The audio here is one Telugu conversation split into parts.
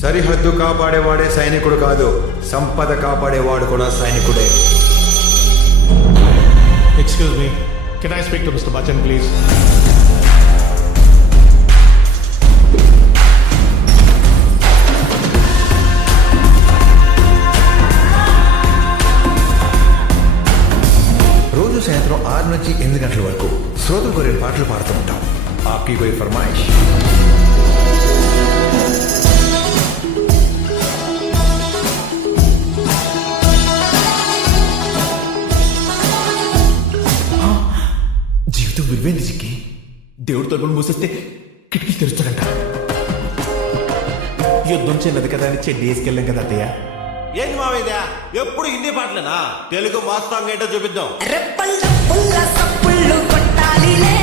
సరిహద్దు కాపాడేవాడే సైనికుడు కాదు, సంపద కాపాడేవాడు కూడా సైనికుడే. Excuse me, can I speak to Mr. Bachchan, please? రోజు సాయంత్రం 6 నుంచి 8 గంటల వరకు శ్రోతలు కోరే పాటలు పాడుతూ ఉంటాం. ఆప్కి కోయి ఫర్మాయిష్. జీవితం విలువైంది చిక్కి. దేవుడు తలుపులు మూసేస్తే కిటికీలు తెరుస్తాడంట. యుద్ధం చెల్లదు కదా అని చెడ్డి వేసుకెళ్ళాం కదా అత్తయ్య. ఏంది మావేదా ఎప్పుడు హిందీ పాటలేనా? తెలుగు మాస్టాంగ్ ఏంటో చూపిద్దాం. రెప్పల్లో పుల్ల సప్పుళ్ళు కొట్టాలిలే,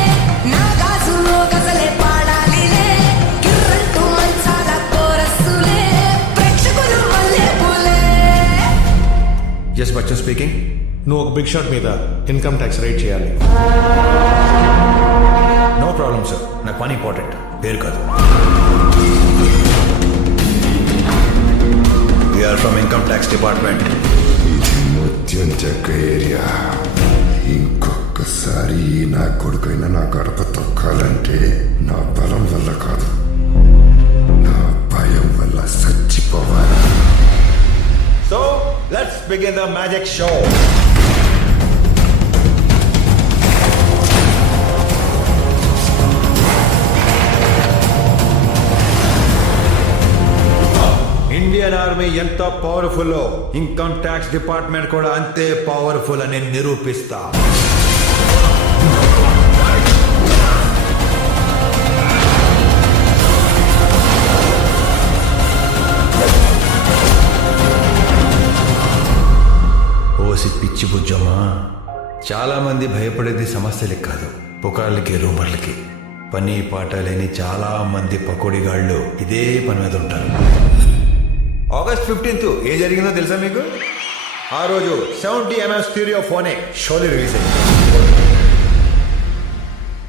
నా గాజులో గజలే పాడాలిలే, కిర్రంటూ మంచాల కోరస్సులే, ప్రేక్షకులు మల్లె పూలే. Yes Bachchan speaking. నువ్వు ఒక బిగ్ షాట్ మీద ఇన్కమ్ ట్యాక్స్ రేట్ చేయాలి. నో ప్రాబ్లం సార్, నాకు పని ఇంపార్టెంట్, పేరు కాదు. We're from income tax department. ఇది ముత్యం చెక్క ఏరియా. ఇంకొకసారి నా కొడుకైనా నా గడప తొక్కాలంటే నా బలం వల్ల కాదు, నా భయం వల్ల చచ్చిపోవాలి. So let's begin the magic show. Indian army ఎంత పవర్ఫుల్, ఇన్కమ్ ట్యాక్స్ డిపార్ట్మెంట్ కూడా అంతే పవర్ఫుల్ అని నిరూపిస్తా. ఓసి పిచ్చి బుజ్జమ్మా, చాలా మంది భయపడేది సమస్యలకి కాదు, పుకార్లకి, రూమర్లకి. పని పాట లేని చాలా మంది పకోడిగాళ్ళు ఇదే పని మీద ఉంటారు. ఆగస్ట్ 15th ఏం జరిగిందో తెలుసా మీకు? ఆ రోజు 70mm స్టీరియో ఫోనే షోని రిలీజ్ అయింది.